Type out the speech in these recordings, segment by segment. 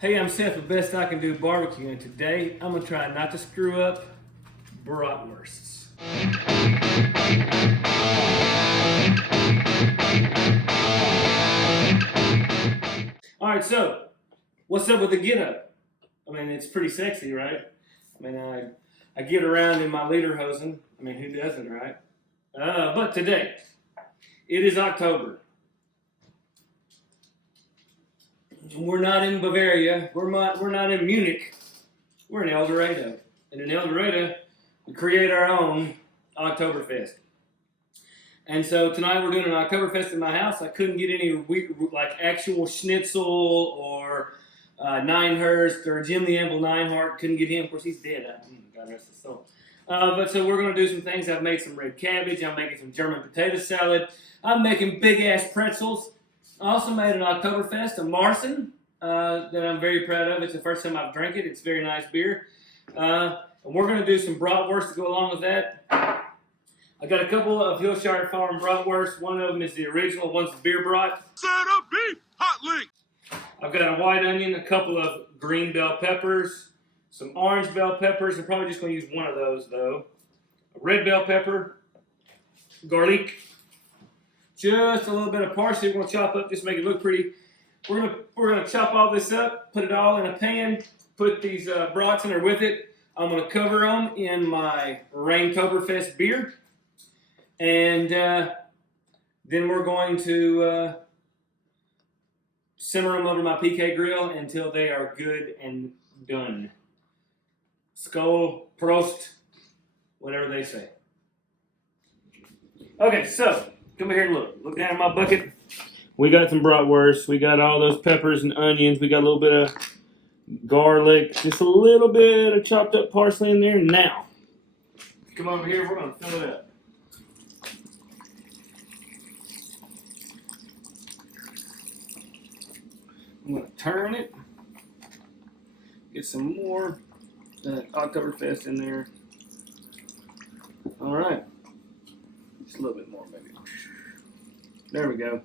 Hey, I'm Seth with Best I Can Do Barbecue, and today I'm going to try not to screw up bratwursts. Alright, so, what's up with the get-up? I mean, it's pretty sexy, right? I mean, I get around in my lederhosen. I mean, who doesn't, right? But today, it is October. We're not in Bavaria. We're not in Munich. We're in El Dorado. And in El Dorado, we create our own Octoberfest. And so tonight we're doing an Octoberfest in my house. I couldn't get any like actual schnitzel or Ninehurst or Jim the Anvil Neinhart. Couldn't get him. Of course, he's dead. God rest his soul. But so we're going to do some things. I've made some red cabbage. I'm making some German potato salad. I'm making big-ass pretzels. I also made an Octoberfest, a marzan, that I'm very proud of. It's the first time I've drank it. It's very nice beer. And we're going to do some bratwurst to go along with that. I got a couple of Hillshire Farm bratwurst. One of them is the original. One's the Beer Brats. Set up beef, hot link. I've got a white onion, a couple of green bell peppers, some orange bell peppers. I'm probably just going to use one of those, though. A red bell pepper, garlic, just a little bit of parsley. We're going to chop up, just make it look pretty. We're gonna chop all this up, put it all in a pan, put these brats in there with it. I'm going to cover them in my Raintoberfest beer. And then we're going to simmer them over my PK grill until they are good and done. Skål, Prost, whatever they say. Okay, so come here and look. Look down at my bucket. We got some bratwurst. We got all those peppers and onions. We got a little bit of garlic. Just a little bit of chopped up parsley in there. Now, come over here. We're going to fill it up. I'm going to turn it. Get some more Octoberfest in there. All right. Just a little bit more, maybe. There we go.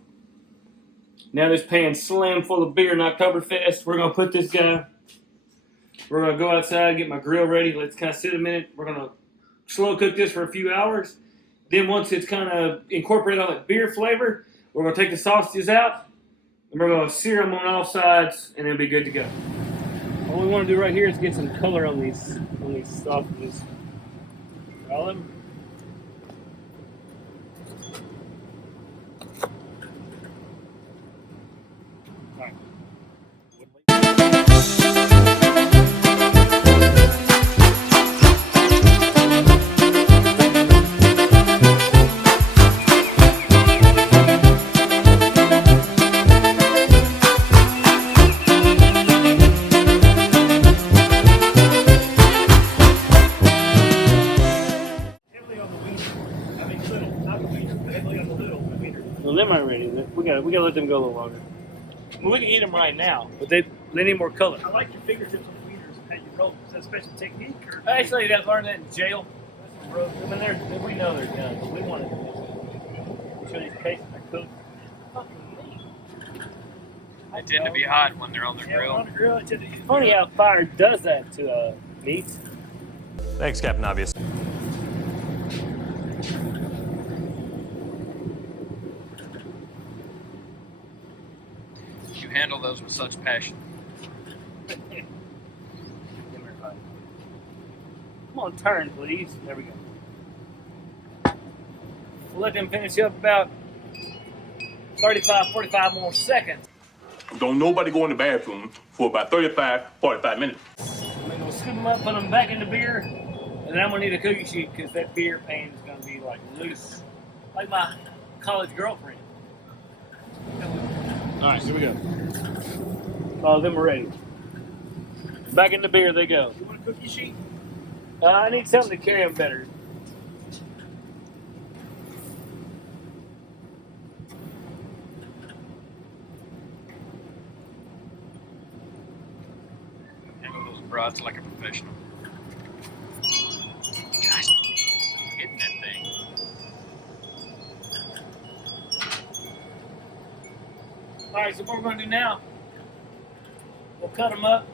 Now this pan's slammed full of beer and Octoberfest. We're going to put this guy. We're going to go outside, get my grill ready. Let's kind of sit a minute. We're going to slow cook this for a few hours. Then once it's kind of incorporated all that beer flavor, we're going to take the sausages out. And we're going to sear them on all sides, and it'll be good to go. What we want to do right here is get some color on these sausages. All of them. All right. Well, them aren't ready. We gotta let them go a little longer. Well, we can eat them right now, but they need more color. I like your fingertips on wieners and how you roll. Is that a special technique? Or? Actually, I've learned that in jail. I mean, We know they're done, but we wanted to show these cases they're cooked. They tend to be hot when they're on the grill. On the grill, It's funny how fire does that to meats. Thanks, Captain Obvious. You handle those with such passion. Come on, turn, please. There we go. We'll let them finish up about 35, 45 more seconds. Don't nobody go in the bathroom for about 35, 45 minutes. We're going to scoop them up, put them back in the beer, and then I'm going to need a cookie sheet because that beer pan is going to be like loose. Like my college girlfriend. All right, here we go. Oh, then we're ready. Back in the beer they go. You want a cookie sheet? I need something to carry them better. Handle those brats like a professional. Gosh, hitting that thing. All right, so what we're going to do now, we'll cut them up.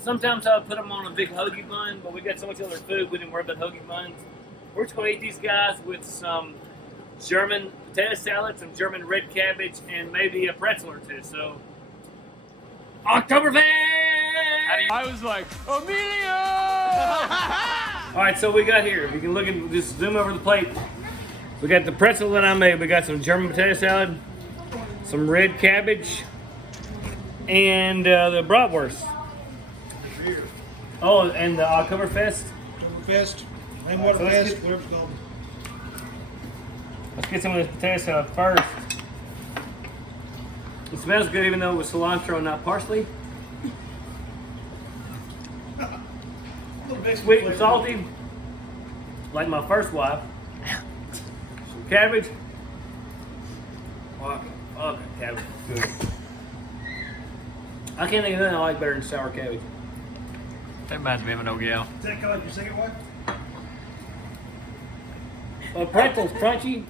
Sometimes I would put them on a big hoagie bun, but we got so much other food, we didn't worry about hoagie buns. We're just going to eat these guys with some German potato salad, some German red cabbage, and maybe a pretzel or two. So, Octoberfest! I was like, Emilio! All right, so we got here. We can look and just zoom over the plate. We got the pretzel that I made. We got some German potato salad, some red cabbage, and the bratwurst. Oh, and the Octoberfest. Oktoberfest, Raintoberfest, whatever it's called. Let's get some of this potato salad first. It smells good even though it was cilantro and not parsley. Sweet and salty, like my first wife. Some cabbage. Oh, cabbage is good. I can't think of nothing I like better than sour cabbage. That reminds me of an OGL. Is that kind of like your second wife? Pretzels, crunchy.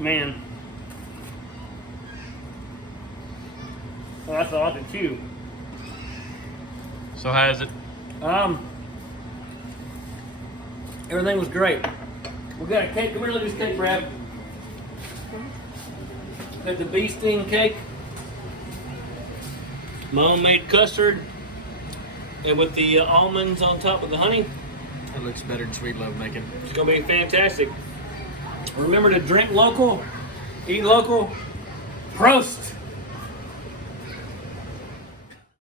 Man. Well, that's a lot to chew. So how is it? Everything was great. We got a cake. Come here, look at this cake, Brad. Got the bee sting cake. My homemade custard. And with the almonds on top with the honey. It looks better than Sweet Love making. It's gonna be fantastic. Remember to drink local, eat local. Prost!